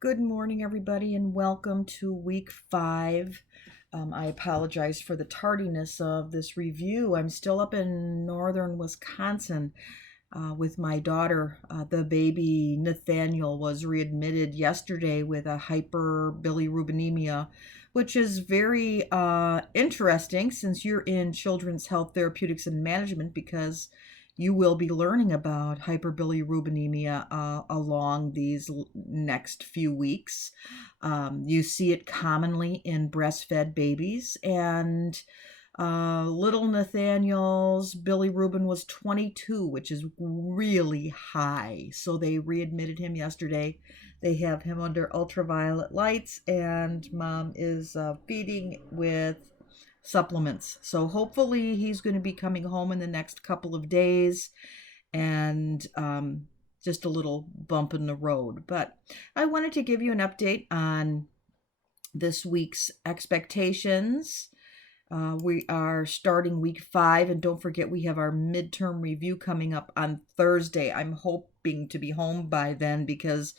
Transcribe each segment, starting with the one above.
Good morning, everybody, and welcome to week 5. I apologize for the tardiness of this review. I'm still up in northern Wisconsin with my daughter. The baby Nathaniel was readmitted yesterday with a hyperbilirubinemia, which is very interesting since you're in children's health therapeutics and management because you will be learning about hyperbilirubinemia along these next few weeks. You see it commonly in breastfed babies, and little Nathaniel's bilirubin was 22, which is really high. So they readmitted him yesterday. They have him under ultraviolet lights, and mom is feeding with supplements. So hopefully he's going to be coming home in the next couple of days, and just a little bump in the road. But I wanted to give you an update on this week's expectations. We are starting week 5, and don't forget we have our midterm review coming up on Thursday. I'm hoping to be home by then because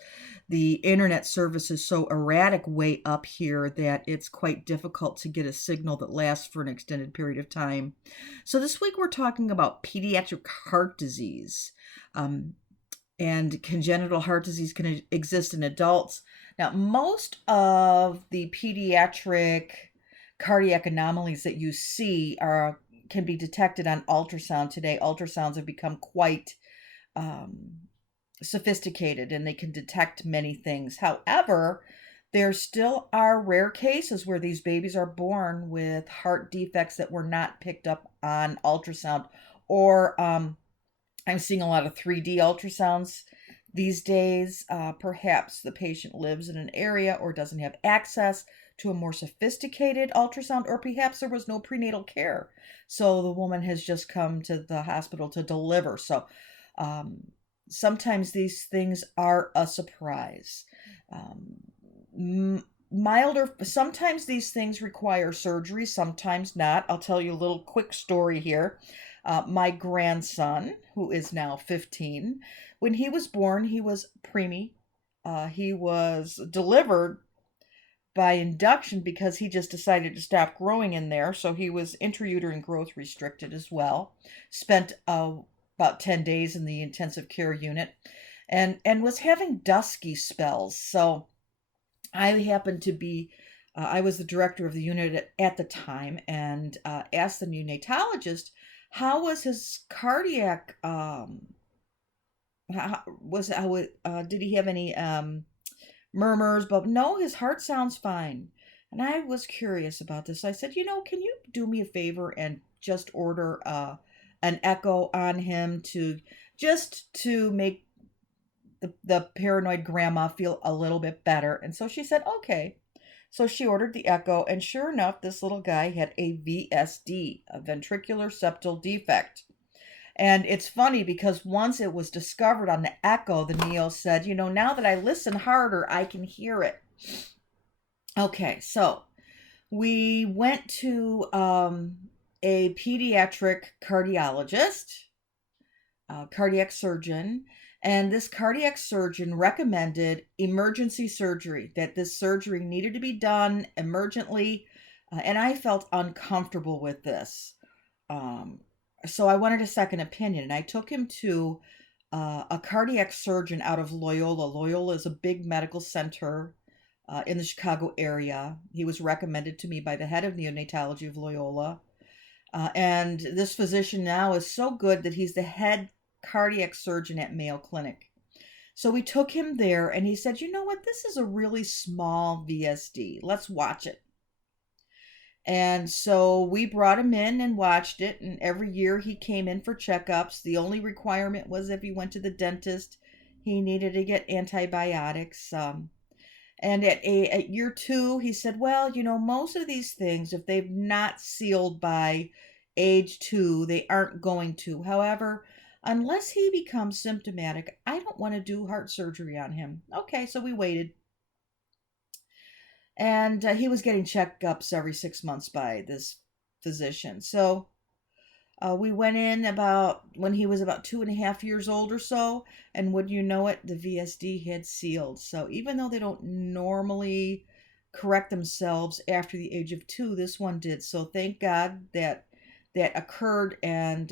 the internet service is so erratic way up here that it's quite difficult to get a signal that lasts for an extended period of time. So this week we're talking about pediatric heart disease. And congenital heart disease can exist in adults. Now, most of the pediatric cardiac anomalies that you see can be detected on ultrasound today. Ultrasounds have become quite sophisticated, and they can detect many things. However, there still are rare cases where these babies are born with heart defects that were not picked up on ultrasound, or I'm seeing a lot of 3D ultrasounds these days. Perhaps the patient lives in an area or doesn't have access to a more sophisticated ultrasound, or perhaps there was no prenatal care. So the woman has just come to the hospital to deliver. So sometimes these things are a surprise. Milder, sometimes these things require surgery, sometimes not. I'll tell you a little quick story here. My grandson, who is now 15, when he was born, he was preemie. He was delivered by induction because he just decided to stop growing in there. So he was intrauterine growth restricted as well. Spent about 10 days in the intensive care unit, and was having dusky spells. So I happened to be, I was the director of the unit at the time, and asked the neonatologist, how was his cardiac, did he have any murmurs? But no, his heart sounds fine. And I was curious about this. I said, can you do me a favor and just order an echo on him to make the paranoid grandma feel a little bit better? And so she said, okay. So she ordered the echo, and sure enough, this little guy had a VSD, a ventricular septal defect. And it's funny because once it was discovered on the echo, the neo said, now that I listen harder, I can hear it. Okay, so we went to a pediatric cardiologist, cardiac surgeon, and this cardiac surgeon recommended emergency surgery, that this surgery needed to be done emergently, and I felt uncomfortable with this. So I wanted a second opinion, and I took him to a cardiac surgeon out of Loyola. Loyola is a big medical center in the Chicago area. He was recommended to me by the head of neonatology of Loyola. And this physician now is so good that he's the head cardiac surgeon at Mayo Clinic. So we took him there, and he said, you know what, this is a really small VSD. Let's watch it. And so we brought him in and watched it. And every year he came in for checkups. The only requirement was if he went to the dentist, he needed to get antibiotics. And at year 2, he said, well, most of these things, if they've not sealed by age 2, they aren't going to. However, unless he becomes symptomatic, I don't want to do heart surgery on him. Okay, so we waited. And he was getting checkups every 6 months by this physician. So We went in about when he was about 2.5 years old or so, and would you know it, the VSD had sealed. So even though they don't normally correct themselves after the age of 2, this one did. So thank God that that occurred, and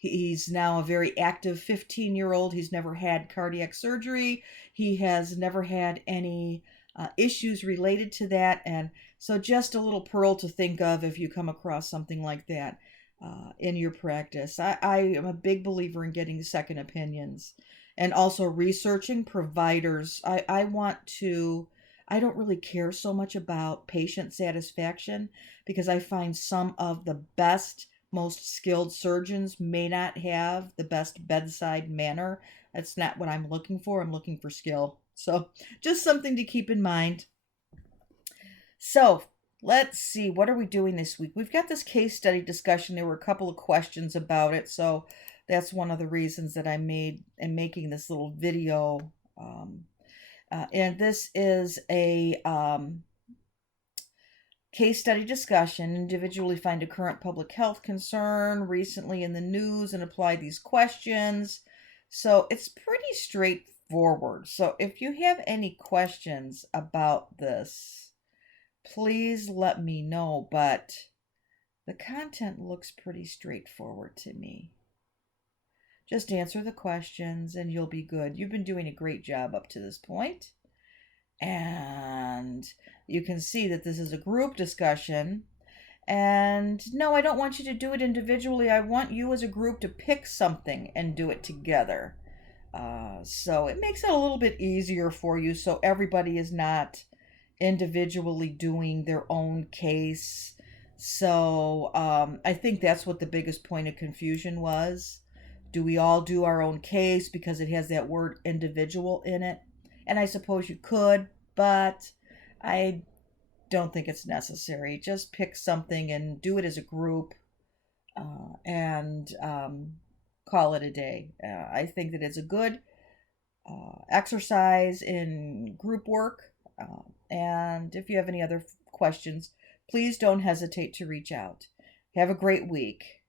he's now a very active 15-year-old. He's never had cardiac surgery. He has never had any issues related to that, and so just a little pearl to think of if you come across something like that in your practice. I am a big believer in getting second opinions and also researching providers. I want to, I don't really care so much about patient satisfaction because I find some of the best, most skilled surgeons may not have the best bedside manner. That's not what I'm looking for. I'm looking for skill. So, just something to keep in mind. So, let's see, what are we doing this week? We've got this case study discussion. There were a couple of questions about it, so that's one of the reasons that am making this little video. And this is a case study discussion. Individually find a current public health concern recently in the news and apply these questions. So it's pretty straightforward. So if you have any questions about this, please let me know. But the content looks pretty straightforward to me. Just answer the questions and you'll be good. You've been doing a great job up to this point. And you can see that this is a group discussion. And no, I don't want you to do it individually. I want you as a group to pick something and do it together. So it makes it a little bit easier for you so everybody is not individually doing their own case. So I think that's what the biggest point of confusion was. Do we all do our own case because it has that word individual in it? And I suppose you could, but I don't think it's necessary. Just pick something and do it as a group and call it a day. I think that it's a good exercise in group work. And if you have any other questions, please don't hesitate to reach out. Have a great week.